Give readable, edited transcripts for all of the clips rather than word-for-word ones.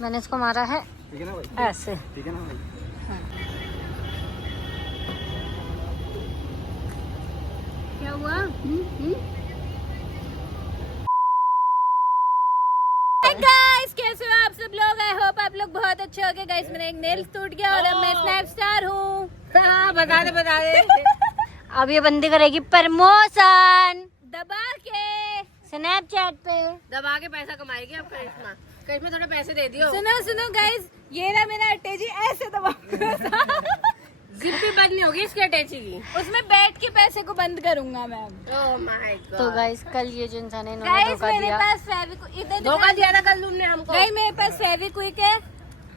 मैंने इसको मारा है ठीक है ना भाई? ऐसे। ठीक है ना भाई? क्या हुआ? गाइस कैसे हो आप सब लोग? आई होप आप लोग बहुत अच्छे हो गए। गाइस मेरा एक नेल टूट गया और अब मैं स्नैप स्टार हूँ। बता दे अब ये बंदी करेगी प्रमोशन दबा के स्नैपचैट पे, दबा के पैसा कमाएगी अब करिश्मा थोड़े पैसे दे दियो। सुनो गाइस, ये रहा मेरा अटैची, ऐसे दबा जिप भी बंद नहीं होगी इसकी अटैची की, उसमें बैठ के पैसे को बंद करूंगा मैं। Oh my God. तो गाइस कल ये जो इंसान है इन्होंने धोखा दिया। धोखा दिया था कल तुमने हमको। गाइस मेरे पास फेविक्विक है,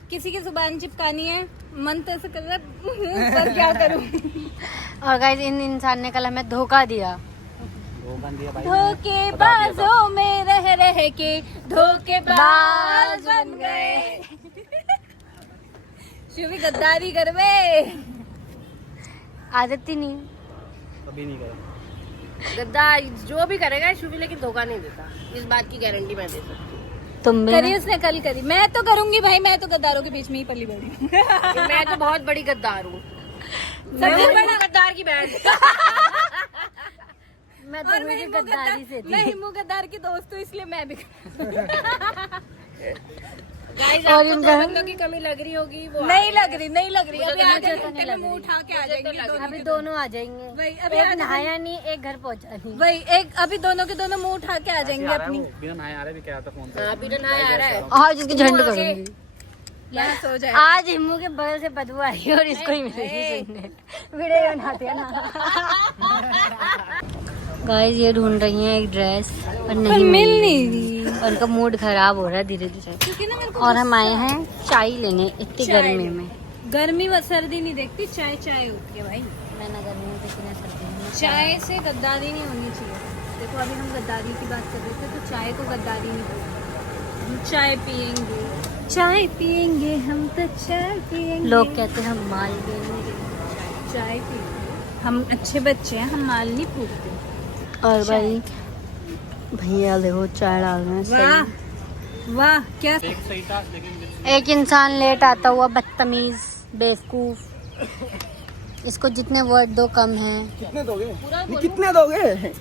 किसी की जुबान चिपकानी है, मन तो ऐसे कर रहा है, पर क्या करूं। और गाइस इन इंसान ने कल हमें धोखा दिया। धोखेबाजों में रह के धोखेबाज बन गए। शिवी गद्दारी करवे, आदत ही नहीं, कभी नहीं करा। गद्दार जो भी करेगा शुभी लेकिन धोखा नहीं देता, इस बात की गारंटी मैं दे सकती हूँ। तुम करी उसने कल करी, मैं तो करूंगी भाई, मैं तो गद्दारों के बीच में ही पली बड़ी हूँ। मैं तो बहुत बड़ी गद्दार हूँ, सबसे बड़ी गद्दार की बहन। मैं तो मेरी गद्दारी से थी। मैं हिमू गद्दार की दोस्त हूँ इसलिए मैं भी। गाइस और आपको दो बंदों की कमी लग रही होगी, वो नहीं लग रही मुझे अभी तो आधे नहीं घंटे में मुंह उठा के आ जाएंगे दोनों अभी के दोनों आ जाएंगे। वही अभी एक नहाया नहीं, एक घर पहुंचा नहीं। वही एक अभी दोनों के दोनों मुंह उठा के आ जाएंगे अपनी। बिना नहाए आ रहा है भी क्या आता फोन पे। हाँ बिना नहाए आ रहा है। आज इसकी झंड करूंगी, यहाँ सो जाए। आज हिमू के बगल से बदबू आई और इसको ही मिलेगी सुनने। वीडियो बनाते हैं ना। गाइस ये ढूंढ रही हैं एक ड्रेस पर नहीं मिल रही, उनका मूड खराब हो रहा है धीरे धीरे। और हम आए हैं चाय लेने इतनी गर्मी में। गर्मी व सर्दी नहीं देखती, चाय चाय होती है भाई। मैं ना गर्मी में देखती ना सर्दी में। चाय से गद्दारी नहीं होनी चाहिए। देखो अभी हम गद्दारी की बात कर रहे थे तो चाय को गद्दारी नहीं होती। हम चाय पियेंगे हम तो चाय पियेंगे। लोग कहते हैं हम माल पियेंगे, चाय पियेंगे। हम अच्छे बच्चे हैं, हम माल नहीं फूकते। और भाई भैया देखो चाय डाल रहे हैं। वाह वाह क्या सही था लेकिन एक इंसान लेट आता हुआ बदतमीज बेवकूफ। इसको जितने वर्ड दो कम है। कितने दोगे? कितने दोगे?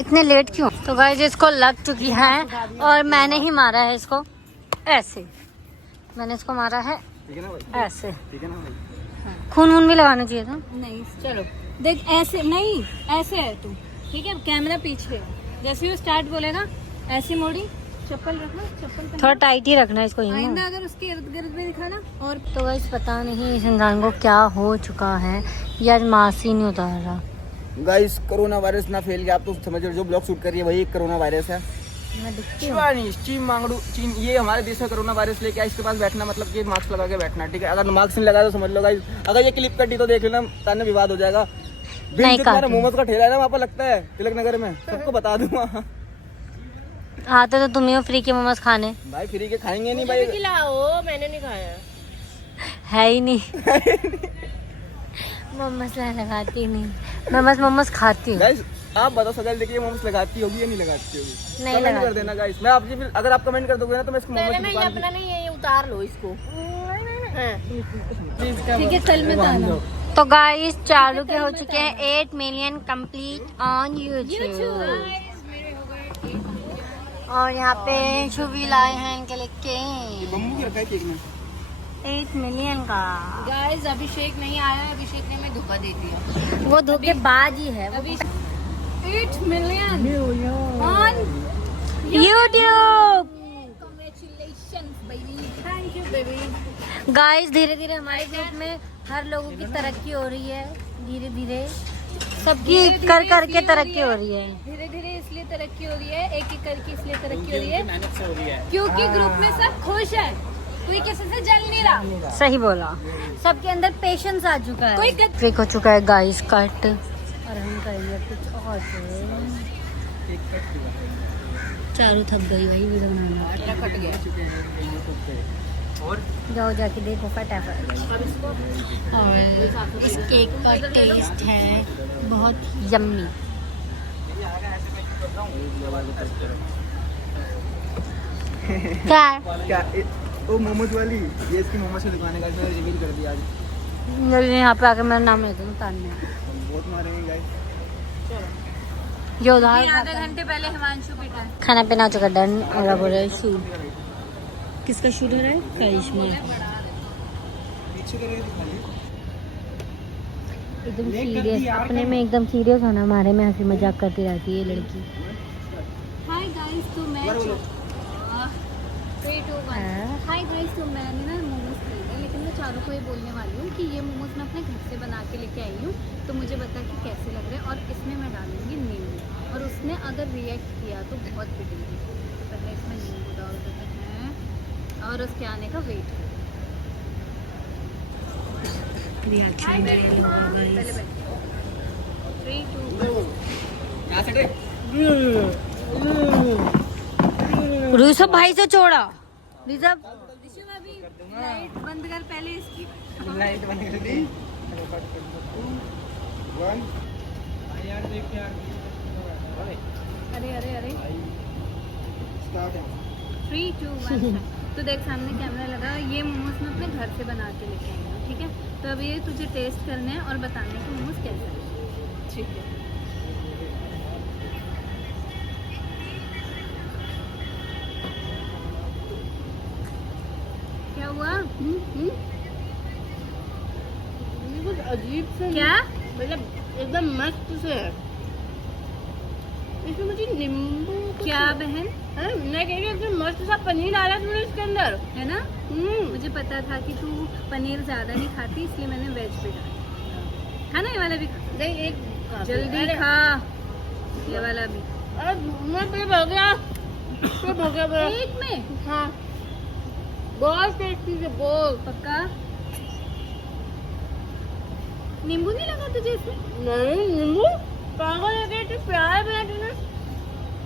इतने लेट क्यों? तो गाइस इसको लग चुकी है और मैंने ही मारा है इसको ऐसे। मैंने इसको मारा है ठीक है ना भाई? ऐसे। ठीक है ना भाई? खून भी लगाना चाहिए था। नहीं चलो देख ऐसे नहीं, ऐसे है तू, ठीक है? कैमरा पीछे है। जैसे वो स्टार्ट बोलेगा ऐसे मोड़ी, चप्पल रखना, चप्पल थोड़ा टाइट ही रखना इसको। आइंदा अगर उसके इर्द गिर्द में दिखाना। और तो गाइस पता नहीं इस इंसान को क्या हो चुका है, या मास्क ही नहीं उतार रहा। गाइस कोरोना वायरस ना फैल गया, आप तो समझ रहे हो, जो ब्लॉग शूट कर रही है वही एक कोरोना वायरस है। मैं दिखती हूँ। चीन मांगड़ू चीन, ये हमारे देश में कोरोना वायरस लेके आया, इसके पास बैठना मतलब कि मास्क लगा के बैठना, ठीक है? अगर मास्क नहीं लगा तो समझ लो गाइस, अगर ये क्लिप कटी तो देख लेना, ताने विवाद हो जाएगा। नहीं तुम्हारा मोमोज का ठेला है ना वहाँ पर लगता है तिलक नगर में, सबको बता दूंगा। आते तो तुम ही हो फ्री के मोमोज खाने। भाई फ्री के खाएंगे नहीं मुझे भी भाई, खिलाओ, मैंने नहीं खाया। है ही नहीं। मोमोज लगाती नहीं, मैं बस मोमोज खाती हूँ। गाइस आप बताओ सजल देखिए मोमोज लगाती होगी या नहीं लगाती होगी? नहीं कमेंट लगाती। कर देना गाइस। मैं आपसे भी अगर आप कमेंट कर दोगे ना तो मैं इसको मोमोज पहले की मैं ये दुकान अपना नहीं है, ये उतार लो इसको। ठीक है कल में बताना। तो गाइस चालू के हो चुके हैं 8 मिलियन कंप्लीट ऑन यूट्यूब। और यहाँ पे शुभी लाए हैं इनके लिए केक, बम्बू की रखा है केक में 8 मिलियन का। गाइस अभिषेक नहीं आया, अभिषेक ने मैं धोखा दे दिया। वो धोखेबाज ही है। अभी 8 million on YouTube. Congratulations baby, thank you baby. Guys धीरे धीरे हमारे ग्रुप में हर लोगों की तरक्की हो रही है, धीरे धीरे सबकी कर करके तरक्की हो रही है। धीरे धीरे इसलिए तरक्की हो रही है, एक एक करके इसलिए तरक्की हो रही है मेहनत से हो रही है। क्योंकि ग्रुप में सब खुश है, कोई किसी से जल नहीं रहा। सही बोला, सबके अंदर पेशेंस आ चुका है। ट्रिक हो चुका है गाइस कट, और हम करेंगे कुछ और। चारू थक गई भाई वीडियो बनाना। कट गया। और जाओ जाके देखो फटाफट। और इस केक का टेस्ट है बहुत यम्मी। क्या क्या वो मोमोज वाली, ये इसकी मोमोज की दुकान है गाइस, मैंने रिवील कर दिया आज। यहाँ पे आके मेरा नाम लेते हैं तान्या। बहुत मारेंगे गाइस। ये उधार आधे घंटे पहले हिमांशु पिटा है। खाना पीना हो चुका डन। और अब हो रहा है शूट। किसका शूट हो रहा है? करिश्मा। एकदम सीरियस, अपने में एकदम सीरियस होना, हमारे में हंसी मजाक करती रहती है ये लड़की। हाय गाइस, तो मैं हाय गाइस, तो मैंने ना मोमोज खरीदे, लेकिन मैं चारों को ये बोलने वाली हूँ कि ये मोमोज मैं अपने घर से बना के लेके आई हूँ, तो मुझे बता कि कैसे लग रहे हैं। और इसमें मैं डालूंगी नींबू, और उसने अगर रिएक्ट किया तो बहुत पिटेगी। तो पहले इसमें नींबू डाल देते हैं और उसके आने का वेट करें। थ्री टू ऋषभ भाई से छोड़ा। ऋषभ लाइट बंद कर पहले इसकी। लाइट बंद कर दी। 1 अरे अरे अरे स्टार्ट है। 3 2 1 तो देख सामने कैमरा लगा। ये मोमोज मैं अपने घर से बना के लेके आई हूँ, ठीक है। तो अब ये तुझे टेस्ट करने हैं और बताने हैं कि मोमोज कैसे हैं। ठीक है। क्या हुआ? ये कुछ अजीब से क्या? मतलब एकदम मस्त से है। इसमें मुझे नींबू क्या बहन? है, मैं कह रही हूँ एकदम मस्त सा पनीर डाला तुमने इसके अंदर। है ना? मुझे पता था कि तू पनीर ज्यादा नहीं खाती, इसलिए मैंने वेज पे डाला। खाना ये वाला भी खा। नहीं एक जल्दी खा, ये वाला भी। अरे मैं पेट भर गया, पेट भर गया मेरा। एक में हाँ बहुत टेस्टी से बहुत। पक्का? नींबू नहीं लगा तुझे इसमें? नहीं नींबू पागल है क्या? इतने प्यारे बनाए तूने।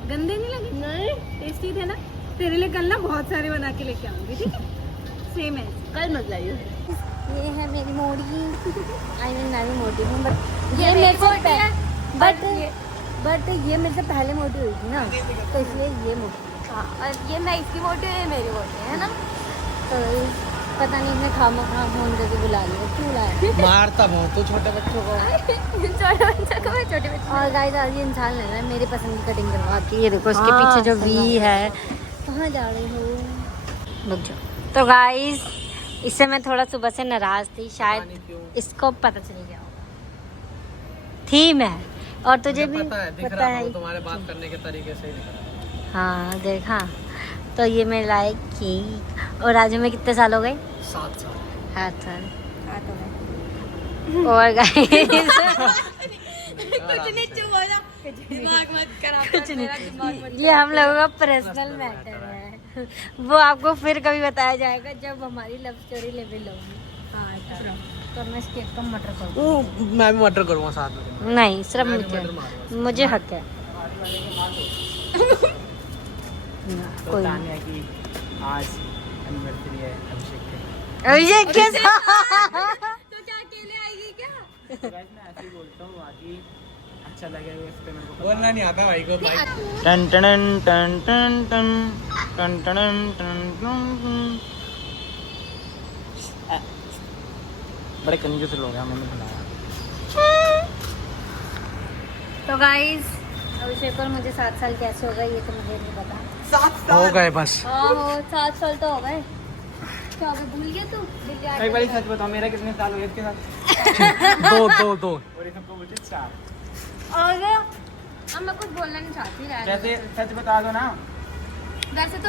गंदे नहीं लगे? नहीं टेस्टी थे ना? तेरे लिए कल ना बहुत सारे बना के लेके आऊंगी, ठीक है? सेम है। कल मत लाइए। ये है मेरी मोड़ी। आई मीन मैं भी मोटी हूँ, बट ये ये मेरे से मोटी है। बट ये मेरे से पहले मोटी हुई थी ना, तो इसलिए ये मोटी। हाँ, और ये मैं इसकी मोटी हूँ, ये मेरी मोटी है ना? तो पता नहीं इसने खामा खा फोन करके बुला लिया, क्यों बुलाया? मारता बहुत तो छोटे बच्चों को। छोटे बच्चों को मैं छोटे बच्चे। और गाइस आज ये इंसान ले रहा है मेरी पसंद की कटिंग करवा के। ये देखो इसके पीछे जो वी है। कहाँ जा रही हो? रुक जाओ। तो गाइस इससे मैं थोड़ा सुबह से नाराज थी, शायद इसको पता चल गया होगा। थीम है और तुझे भी पता है तुम्हारे बात करने के तरीके से। हाँ देखा। तो ये मैं लाइक की। और राजू में कितने साल हो गए? 7 साल। 8 साल। और गाइस कुछ नहीं, चुप हो जा, दिमाग मत खराब कर मेरा, दिमाग मत। ये हम लोगों का पर्सनल मैटर है, वो आपको फिर कभी बताया जाएगा जब हमारी लव स्टोरी लेवल होगी। हाँ तो मैं इस केक का मटर करूँ। मैं भी मटर करूँगा साथ में। नहीं सिर्फ मुझे हक है। कोई तान्या की आज एनिवर्सरी है अभिषेक की। अभिषेक के साथ। तो क्या अकेले आएगी क्या? तो गाइस मैं ऐसे ही बोलता हूँ, बाकी अच्छा लगेगा इस पे मेरे को बोलना नहीं आता भाई को। टन टन टन टन टन टन टन टन टन। बड़े कंजूस लोग हैं, मैंने बुलाया। तो गाइस अभिषेक और मुझे 7 साल कैसे हो गए ये तो मुझे नहीं पता। 7 साल हो गए बस। हाँ 7 साल तो हो गए। क्या हो गया, भूल गया तू? एक बार सच बताओ, मेरा कितने साल हुए इसके साथ? 2 और ये सबको बोलते 4। और अब मैं कुछ बोलना नहीं चाहती। जैसे सच बता दो ना। वैसे तो